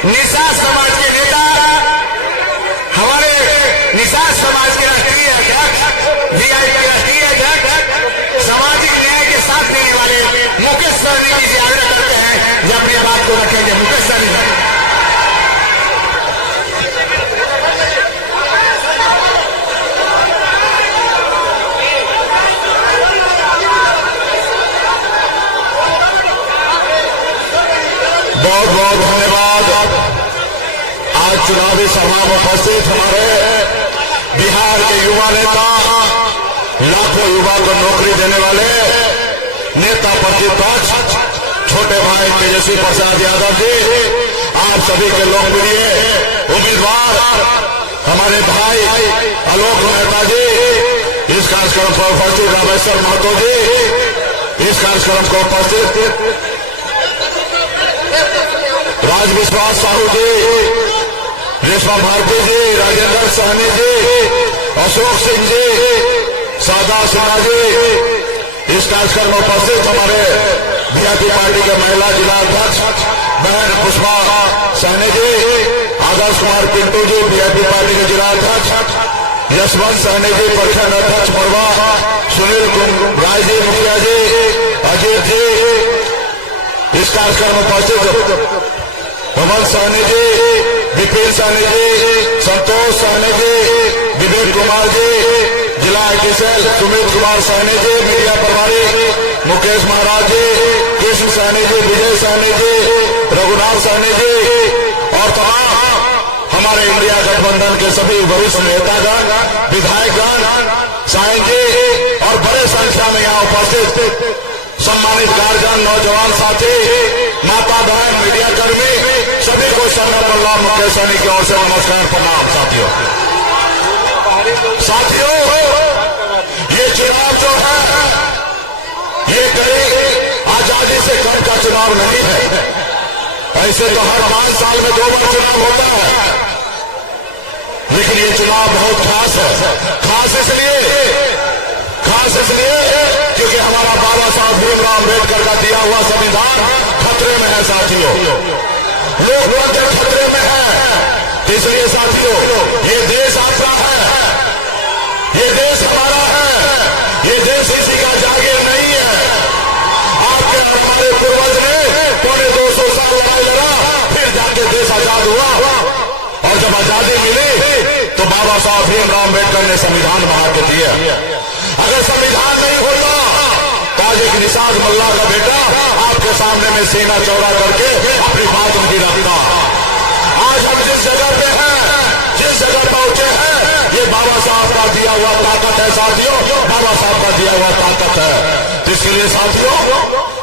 निषाद समाज के नेता, हमारे निषाद समाज के राष्ट्रीय अध्यक्ष, वीआईपी राष्ट्रीय अध्यक्ष, सामाजिक न्याय के साथ देने वाले मुकेश सहनी जी से आग्रह करते हैं जो अपनी बात को रखेंगे। मुकेश सहनी जी, बहुत बहुत धन्यवाद। आज चुनावी सभा में उपस्थित हमारे बिहार के युवा नेता, लाखों युवा को नौकरी देने वाले नेता प्रतिपक्ष छोटे भाई तेजस्वी प्रसाद यादव जी, आप सभी के लोकप्रिय उम्मीदवार हमारे भाई आलोक मेहता जी, इस कार्यक्रम पर उपस्थित रामेश्वर महतो जी, इस कार्यक्रम को उपस्थित राज विश्वास साहू जी, रेशमा भारती जी, राजेंद्र सहनी जी, अशोक सिंह जी, सादा सिन्हा जी, इस कार्यक्रम में उपस्थित हमारे बीजेपी पार्टी के महिला जिला अध्यक्ष बहन पुष्पा सहनी जी, आदर्श कुमार पिंटू जी, बीजेपी पार्टी के जिला अध्यक्ष यशवंत सहनी जी, प्रखंड अध्यक्ष मरवा, सुनील राय जी, मुखिया जी, अजीत जी, इस कार्यक्रम में उपस्थित पवन सहनी जी, विपिन सहनी जी, संतोष सहनी जी, विवेक कुमार जी, जिला IT cell Sumit Kumar Sahni ji, media प्रभारी मुकेश महाराज जी, कृष्ण सहनी जी, विजय सहनी जी, रघुनाथ सहनी जी और तमाम हमारे इंडिया गठबंधन के सभी वरिष्ठ नेतागण, विधायकगण, साईं जी और बड़े संख्या में यहाँ उपस्थित सम्मानित गार्जियन, नौजवान साथी, माता बहन, मीडिया कर्मी, सभी को संघ प्रणाम। मुकेश सहनी की ओर से नमस्कार प्रणाम। साथियों, ये चुनाव जो है ये कहीं आजादी से कम का चुनाव नहीं है। ऐसे तो हर 5 साल में 2 बार चुनाव होता है, लेकिन ये चुनाव बहुत खास है। खास इसलिए क्योंकि हमारा बाबा साहब भीमराव अम्बेडकर का दिया हुआ संविधान खतरे में है साथियों, लोकतंत्र खतरे में है। इसलिए साथियों, ये देश आपका है, ये देश हमारा है, ये देश किसी का जागीर नहीं है। आपके हमारे पूर्वज ने 250 साल लड़ा, फिर जाके देश आजाद हुआ, और जब आजादी मिली तो बाबा साहब भीमराव अम्बेडकर ने संविधान बना के दिया। अगर संविधान नहीं होता तो आज एक निषाद मल्ला का बेटा आपके सामने में सीना चौड़ा करके अपनी बात उनकी रखता। आज हम जिस जगह पे हैं, जिस जगह पहुंचे हैं, ये बाबा साहब का दिया हुआ ताकत है साथियों, बाबा साहब का दिया हुआ ताकत है। तो इसके लिए साथियों,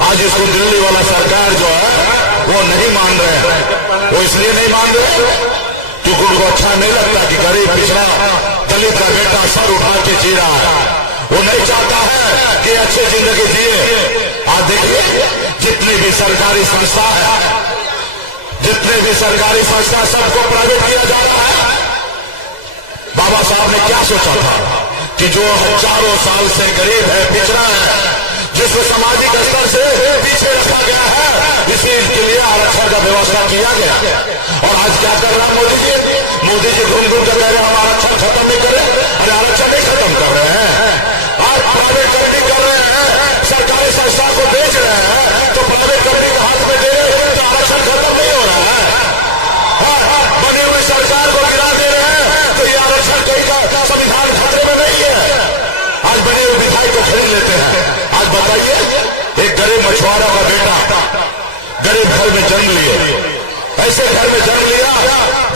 आज इसको दिल्ली वाला सरकार जो है वो नहीं मान रहे हैं। वो इसलिए नहीं मान रहे क्योंकि उनको अच्छा नहीं लगता कि गरीब पिछड़ा दलित का बेटा सर उठा के जी रहा है। वो नहीं चाहता है कि अच्छी जिंदगी जिए। आज देखिए, जितनी भी सरकारी संस्था है, जितने भी सरकारी संस्था, सबको प्राइवेट किया जा रहा है। बाबा साहब ने क्या सोचा था कि जो हजारों साल से गरीब है, पिछड़ा है, जिसको सामाजिक स्तर से पीछे रखा गया है, इसी के लिए आरक्षण का व्यवस्था किया गया। और आज क्या कर रहा है मोदी जी? मोदी जी घूम घूम कर कह रहे हैं हम आरक्षण खत्म नहीं करें। अरे आरक्षण नहीं खत्म कर रहे हैं, आज प्राइवेट कंपनी कर रहे हैं, सरकारी संस्था को बेच रहे हैं, तो प्राइवेट कंपनी के हाथ में दे रहे हैं, तो आरक्षण खत्म नहीं हो रहा है। बनी हुई सरकार को गिरा दे रहे हैं, तो ये आरक्षण कहीं का संविधान खतरे में नहीं है। आज बने हुए विधायक को खरीद लेते हैं। आज बताइए, एक गरीब मछुआरा का बेटा गरीब घर में जन्म लिए, ऐसे घर में जन्म लिया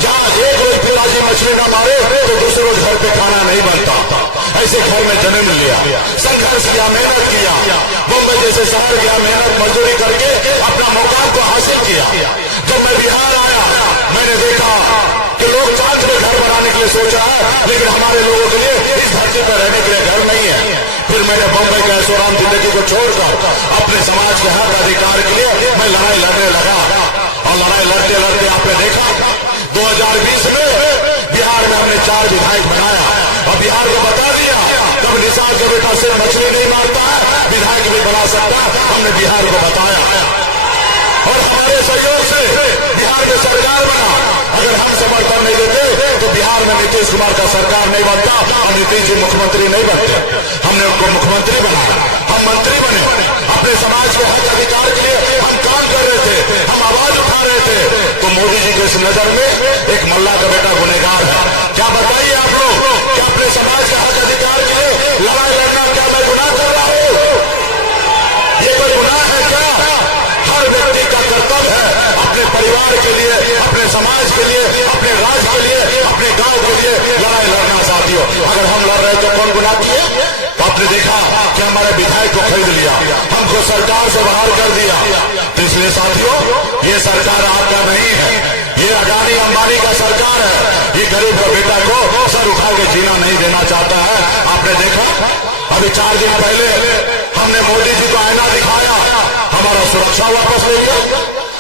जहां एक रोज पिताजी मछली न मारे तो दूसरे रोज घर पे खाना नहीं बनता। ऐसे घर में जन्म लिया, संघर्ष किया, मेहनत किया, मुंबई जैसे शहर गया, मेहनत मजदूरी करके अपना मुकाम को हासिल किया। जब मैं बिहार आया, मैंने देखा कि लोग साथ में घर बनाने के लिए सोचा है, लेकिन हमारे लोगों के लिए इस धरती पर रहने के लिए घर नहीं है। फिर मैंने बम्बई के ऐशोराम जिंदगी को छोड़कर अपने समाज के हक अधिकार के लिए मैं लड़ाई लड़ने लगा। और लड़ाई लड़ते लड़ते आपने देखा 2020 में बिहार में हमने 4 विधायक बनाया और बिहार को बता दिया जब निषाद का बेटा सिर्फ मछली नहीं मारता है, विधायक भी बना सकता है। हमने बिहार को बताया और हमारे सहयोग से बिहार की सरकार नीतीश कुमार का सरकार नहीं बनता और नीतीश जी मुख्यमंत्री नहीं बनते। हमने उनको मुख्यमंत्री बनाया, हम मंत्री बने, अपने समाज के हक अधिकार के लिए हम काम कर रहे थे, हम आवाज उठा रहे थे। तो मोदी जी की इस नजर में एक मल्ला का बेटा गुनहगार है। क्या बताइए आप लोग कि अपने समाज के हक अधिकार के लिए लड़ाई लड़ना क्या मैं गुनाह कर रहा हूं? ये कोई गुनाह है क्या? हर व्यक्ति का कर्तव्य है अपने परिवार के लिए, अपने समाज के लिए, अपने राज्य के लिए, अपने गांव के लिए लड़ाई लड़ना। साथियों, अगर हम लड़ रहे तो कौन गुनाह किए? तो आपने देखा कि हमारे विधायक को खरीद लिया, हमको सरकार से बाहर कर दिया। तो इसलिए साथियों, ये सरकार आपका नहीं है, ये अडानी अंबानी का सरकार है। ये गरीब का बेटा को सर उठा के जीना नहीं देना चाहता है। आपने देखा अभी 4 दिन पहले हमने मोदी जी को आईना दिखाया, हमारा सुरक्षा वापस ले गया।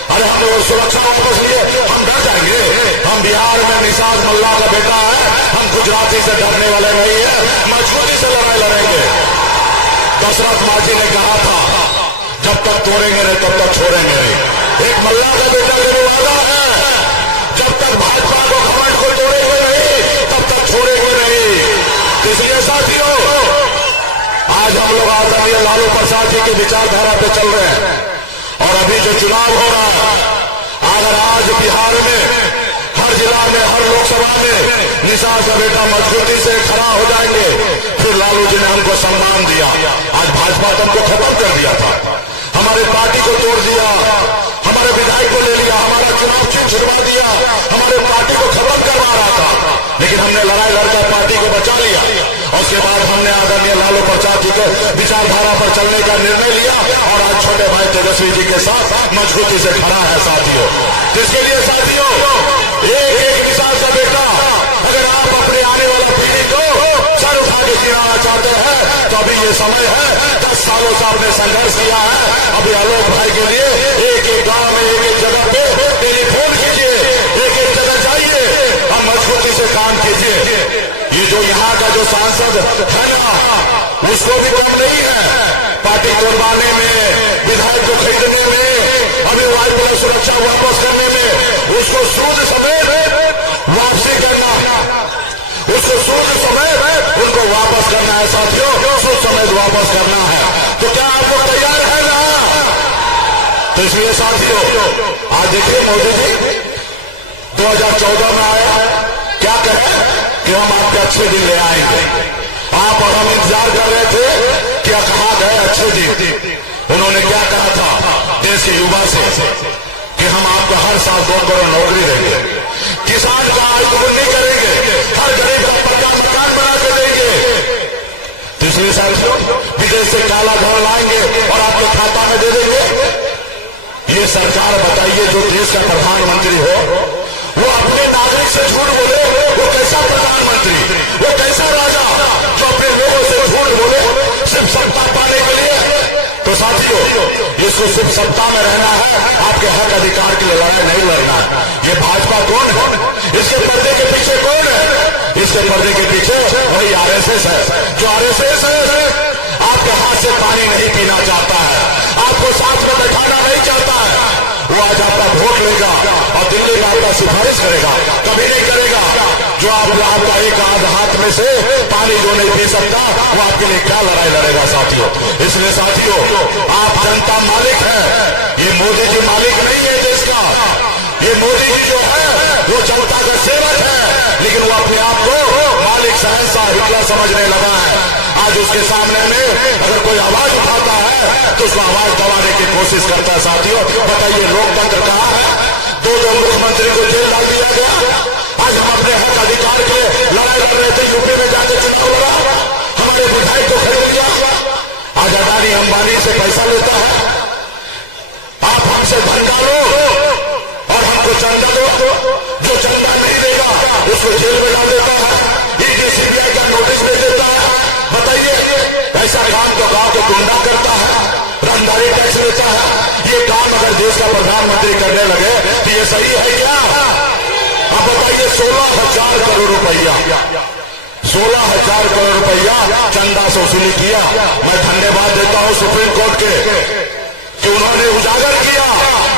अरे हमने वो सुरक्षा वापस लिए, हम डर जाएंगे? हम बिहार में निषाद मल्ला का बेटा है, हम गुजराती से डरने वाले नहीं है, मजबूती से लड़ाई लड़ेंगे। दशरथ मांझी ने कहा था जब तक तोड़ेंगे नहीं तब तक छोड़ेंगे नहीं। एक मल्ला का बेटा जो वादा है, जब तक भाजपा को घमंड को तोड़ेंगे नहीं तब तक छोड़ेंगे नहीं। इसलिए साथियों, आज हम लोग आदरणीय लालू प्रसाद जी की विचारधारा पे चल रहे हैं। और अभी जो चुनाव हो रहा है, अगर आज बिहार में हर जिला में, हर लोकसभा में निषाद का बेटा मजबूती से खड़ा हो जाएंगे, फिर लालू जी ने हमको सम्मान दिया। आज भाजपा ने हमको खत्म कर दिया था, हमारी पार्टी को तोड़ दिया, हमारे विधायक को ले लिया, हमारा चुनाव चिन्ह छुड़वा दिया, हमारे पार्टी को खत्म करवा रहा था। लेकिन हमने लड़ाई लड़कर पार्टी को बचा लिया। और उसके बाद हमने आदरणीय लालू प्रसाद जी के विचारधारा पर चलने का निर्णय लिया और आज छोटे भाई तेजस्वी जी के साथ मजबूती से खड़ा है। साथियों, जिसके लिए साथियों एक निषाद का बेटा, अगर आप अपने आने वाली पीढ़ी को सर उठा के जिलाना चाहते हैं तो अभी ये समय है। 10 सालों से आपने संघर्ष किया है, अभी आलोक भाई के लिए एक एक गांव में, एक एक जगह पे टेलीफोन कीजिए, एक एक जगह जाइए, हम मजबूती से काम कीजिए। ये जो यहाँ का जो सांसद है ना, उसको भी कम नहीं है पार्टी तोड़वाने में, विधायक को खरीदने में, अभी वायु सुरक्षा वापस करने में, उसको सूद समेत वापसी करना, उसको सूद समेत उनको वापस करना है। साथियों, सूद समेत वापस करना है। तो क्या आप लोग तैयार है ना? तो इसलिए साथियों, आज देखिए मोदी जी 2014 में आया, क्या करें कि हम आपके अच्छे दिन ले आएंगे। आप और हम इंतजार कर रहे थे कि कहां गए अच्छे दिन। उन्होंने क्या कहा था देश के युवा से कि हम आपको हर साल 2 करोड़ नौकरी देंगे, किसान का आंदोलन नहीं करेंगे, हर गरीब का पक्का मकान बना के देंगे। तीसरे साल विदेश से काला धन लाएंगे और आपके खाता में दे देंगे। ये सरकार बताइए, जो देश का प्रधानमंत्री हो वो अपने नागरिक से झूठ बोले, वो कैसा प्रधानमंत्री, वो कैसा राजा जो अपने लोगों से झूठ बोले सिर्फ सत्ता पाने के लिए? तो साथियों, इसको सिर्फ सत्ता में रहना है, आपके हक अधिकार के लिए लड़ाई नहीं लड़ना है। ये भाजपा कौन है? इसके पर्दे के पीछे कौन है? इसके पर्दे के पीछे वही आरएसएस है। जो आरएसएस है आपके हाथ से पानी नहीं पीना चाहता है, आपको साथ में बैठाना नहीं चाहता है। वो आज आपका वोट लेगा और दिल्ली में आपका सिफारिश करेगा, कभी नहीं करेगा। जो आपका एक आध हाथ में से पानी जो नहीं पी सकता, वो आपके लिए क्या लड़ाई लड़ेगा? साथियों, इसलिए साथियों, आप जनता मालिक है, ये मोदी जी मालिक नहीं है देश का। ये मोदी जी जो है वो जनता का सेवक है, लेकिन वो अपने आप को मालिक सहसा हिटलर समझने लगा है। आज उसके सामने में अगर कोई आवाज उठाता है तो उसको आवाज दबाने की कोशिश करता है। साथियों, बताइए लोकतंत्र कहाँ है? 2 मुख्यमंत्री को जेल डाल दिया गया। आज हम अपने हक अधिकार के लिए लड़ाई लड़ रहे थे, यूपी में जाके चुनाव लड़ा, हमने विधायक को खरीद लिया। आज अडानी अंबानी से पैसा लेता है, आप हमसे धन डालो और हमको चंदा दो, जो चंदा नहीं देगा उसको जेल में डाल देता है, ईडी सीबीआई का नोटिस दे देता है। बताइए, ऐसा काम तो गांव को गुंडा करता है, रंगदारी टैक्स लेता है। ये काम अगर देश का प्रधानमंत्री करने लगे तो ये सही है क्या? अब बताइए, 16,000 करोड़ रुपया, 16,000 करोड़ रुपया चंदा से वसूली किया। मैं धन्यवाद देता हूं सुप्रीम कोर्ट के कि उन्होंने उजागर किया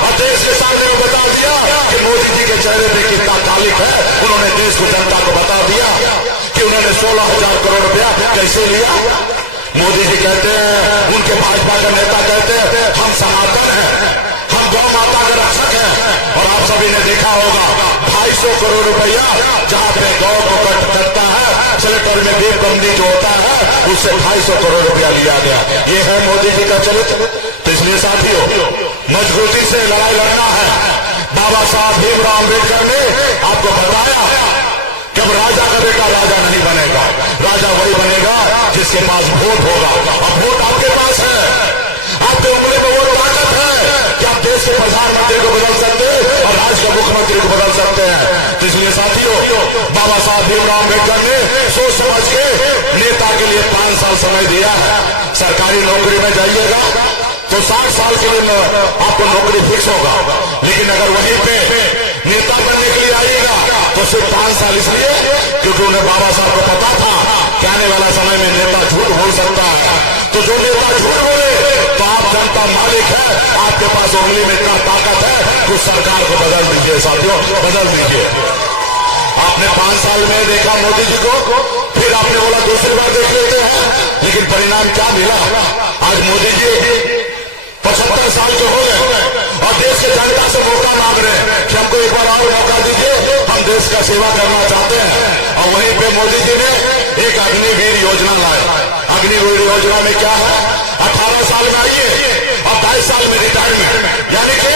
और देश के सामने बता दिया कि मोदी जी के चेहरे पे कितना कालिक है। उन्होंने देश को, जनता को बता दिया 16,000 करोड़ रुपया कैसे लिया? मोदी जी कहते हैं, उनके भाजपा का नेता कहते हैं, हम सनातन हैं, हम गौ माता के रक्षक हैं। और आप सभी ने देखा होगा 250 करोड़ रुपया जहां पे गौ को कटता है, सेलेक्टर में दीपबंदी जो होता है, उससे 250 करोड़ रुपया लिया गया। ये है मोदी जी का चरित्र। तो इसलिए साथियों, मजबूती से लड़ाई लड़ना है। बाबा साहब भीमराव अम्बेडकर ने आपको बताया, जब राजा का बेटा राजा नहीं बनेगा, राजा वही बनेगा जिसके पास वोट होगा। अब वोट आपके पास है, आपके उंगली में वो ताकत है कि आप देश के प्रधानमंत्री को बदल सकते हैं और राज्य के मुख्यमंत्री को बदल सकते हैं। तो इसलिए साथियों, बाबा साहब भीमराव अम्बेडकर ने सोच समझ के नेता के लिए 5 साल समय दिया है। सरकारी नौकरी में जाइएगा तो 60 साल के लिए आपको नौकरी फिक्स होगा, लेकिन अगर वहीं पे नेता बनने के लिए आइएगा तो सिर्फ 5 साल, इसलिए क्योंकि उन्हें बाबा साहब को पता था कि आने वाला समय में नेता झूठ बोल सकता है। तो जो नेता झूठ बोले तो आप जनता मालिक है, आपके पास उंगली में इतना ताकत है कि उस सरकार को बदल दीजिए। साथियों, बदल दीजिए। आपने 5 साल में देखा मोदी जी को, फिर आपने बोला दूसरी बार देख लेते हैं, लेकिन परिणाम क्या मिला? आज मोदी जी 75 साल के हो गए और देश की जनता से मौका मांग रहे हैं कि हमको एक बार और मौका दीजिए, हम देश का सेवा करना चाहते हैं। और वहीं पे मोदी जी ने एक अग्निवीर योजना लाया। अग्निवीर योजना में क्या है? 18 साल में आइए और 22 साल में रिटायरमेंट, यानी कि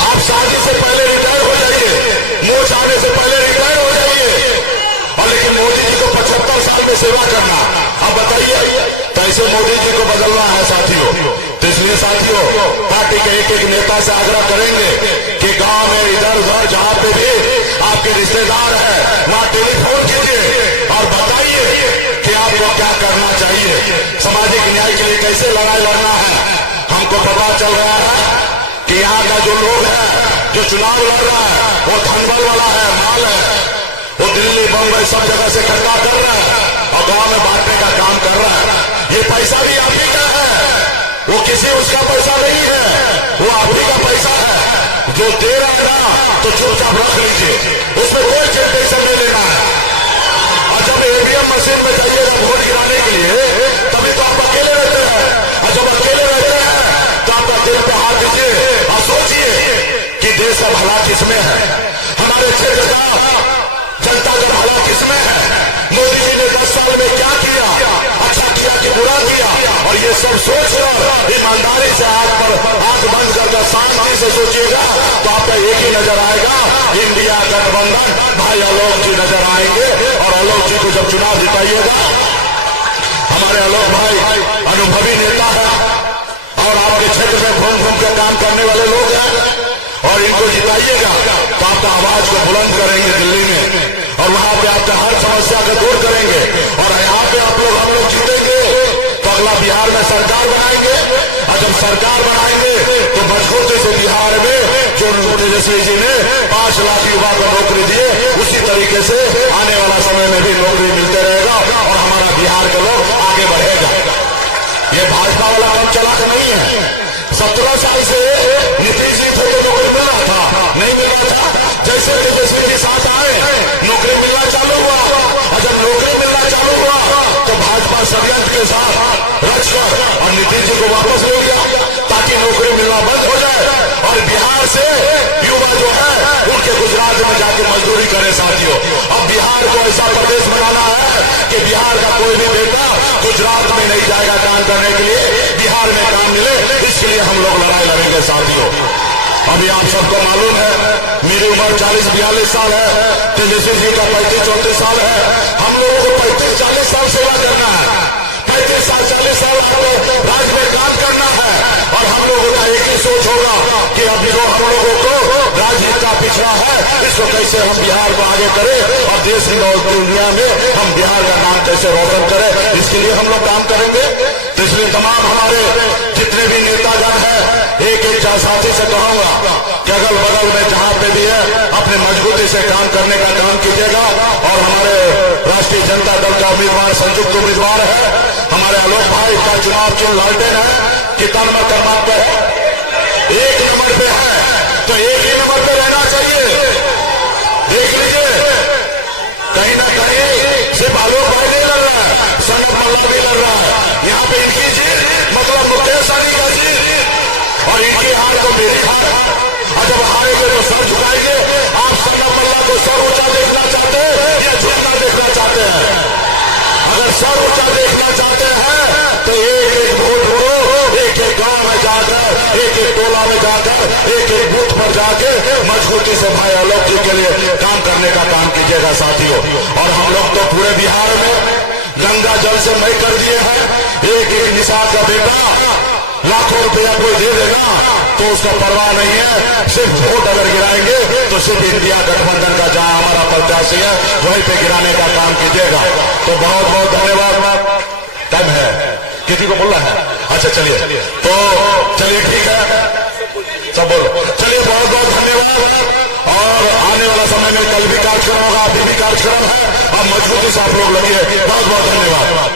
आप शादी से पहले रिटायर हो जाइए, मोच आने से पहले रिटायर हो जाइए। और लेकिन मोदी जी को 75 साल में सेवा करना, अब बताइए कैसे मोदी जी को बदलना है साथियों। तो इसलिए साथियों, पार्टी के एक नेता से आग्रह करेंगे कि गांव में इधर उधर जहां पे भी आपके रिश्तेदार हैं, वहां टेलीफोन कीजिए और बताइए कि आपको क्या करना चाहिए, सामाजिक न्याय के लिए कैसे लड़ाई लड़ना है। हमको पता चल रहा है कि यहाँ का जो लोग है, जो चुनाव लड़ रहा है, वो धनबल वाला है, माल है, वो दिल्ली बम्बई सब जगह से इकट्ठा कर रहा है और गांव में बांटने का काम कर रहा है। ये पैसा भी आप ही का है, वो किसी उसका पैसा नहीं है, वो आप ही का पैसा है। जो दे रहा है तो चुपचाप रख लीजिए, उसमें कोई टेंशन नहीं लेना है। और जब ईवीएम मशीन में जाइए वोट गिराने के लिए, तभी तो आप अकेले रहते हैं। और जब अकेले रहते हैं तो आपका दिल पे हाथ दीजिए और सोचिए कि देश का भला किसमें है, हमारे क्षेत्र का जनता का भला किसमें है। मोदी जी ने 10 साल में क्या किया, अच्छा किया कि बुरा किया, और ये सब सोचकर ईमानदारी से आंख बंद कर शांति से सोचिएगा तो आपका एक ही नजर आएगा, इंडिया गठबंधन भाई आलोक जी नजर आएंगे। और आलोक जी को जब चुनाव जिताइएगा, हमारे आलोक भाई अनुभवी नेता है और आपके क्षेत्र में घूम घूम कर काम करने वाले लोग हैं, और इनको जिताइएगा तो आपका आवाज को बुलंद करेंगे दिल्ली में, और वहां पे आपका हर समस्या को दूर करेंगे। और यहाँ पे हम लोग जीतेंगे तो अगला बिहार में सरकार बनाएंगे, और जब सरकार बनाएंगे तो मजबूती से बिहार में जो तेजस्वी जी ने 5 लाख युवा को नौकरी दिए, उसी तरीके से आने वाला समय में भी नौकरी मिलते रहेगा और हमारा बिहार का लोग आगे बढ़ेगा। ये भाजपा वाला काम चला कर नहीं है। 17 साल से नीतीश जी थे तो नौकरी मिल रहा था, नहीं मिल रहा था। जैसे तेजस्वी के साथ आए नौकरी मिलना चालू हुआ, और जब नौकरी मिलना चालू हुआ तो भाजपा षड्यंत्र के साथ रचकर और नीतीश जी को वापस ले लिया ताकि नौकरी मिलना बंद हो जाए और बिहार से युवा जो है उनके गुजरात में जाकर मजदूरी करे। साथियों, अब बिहार को ऐसा प्रदेश बनाना है कि बिहार का कोई भी बेटा गुजरात में नहीं जाएगा काम करने के लिए, बिहार में काम मिले, इसके लिए हम लोग लड़ाई लड़ेंगे। साथियों, अभी आप सबको मालूम है मेरी उम्र 40-42 साल है, तेजस्वी जी का 35-34 साल है। हम लोगों को 35-40 साल सेवा करना है, 35 साल 40 साल राज्य में काम करना है। और हम लोगों का एक ही सोच होगा कि अब जो हम लोगों को राज्य का पिछड़ा है, इसको कैसे हम बिहार को आगे करें और देश की दुनिया में हम बिहार का नाम कैसे रोशन करें, इसके लिए हम लोग काम करेंगे। तो इसलिए तमाम हमारे जितने भी नेतागण हैं, एक साथी से कहूंगा कि अगल बगल में जहां पे भी है अपने मजबूती से काम करने का काम कीजिएगा। और हमारे राष्ट्रीय जनता दल का उम्मीदवार संयुक्त उम्मीदवार है, हमारे आलोक भाई का चुनाव क्यों लड़ते हैं, कितना नंबर क्रमांक पे है, 1 नंबर पे है, तो 1 ही नंबर पे रहना चाहिए। देख लीजिए कहीं ना कहीं सिर्फ आलोक भाई लिए काम करने का काम कीजिएगा साथियों। और हम लोग तो पूरे बिहार में गंगा जल से मई कर दिए हैं। एक एक निषाद का बेटा लाखों रुपया कोई दे देगा तो उसका परवाह नहीं है। सिर्फ वोट अगर गिराएंगे तो सिर्फ इंडिया गठबंधन का जहां हमारा प्रत्याशी है वहीं पे गिराने का काम कीजिएगा। तो बहुत बहुत धन्यवाद। टाइम है, किसी को बोलना है? अच्छा चलिए, तो चलिए ठीक है, सब बोलो। चलिए बहुत बहुत धन्यवाद। और आने वाला समय में कल भी कार्यक्रम होगा, अभी भी कार्यक्रम है, अब मजबूती से आप लोग लगे। बहुत बहुत धन्यवाद।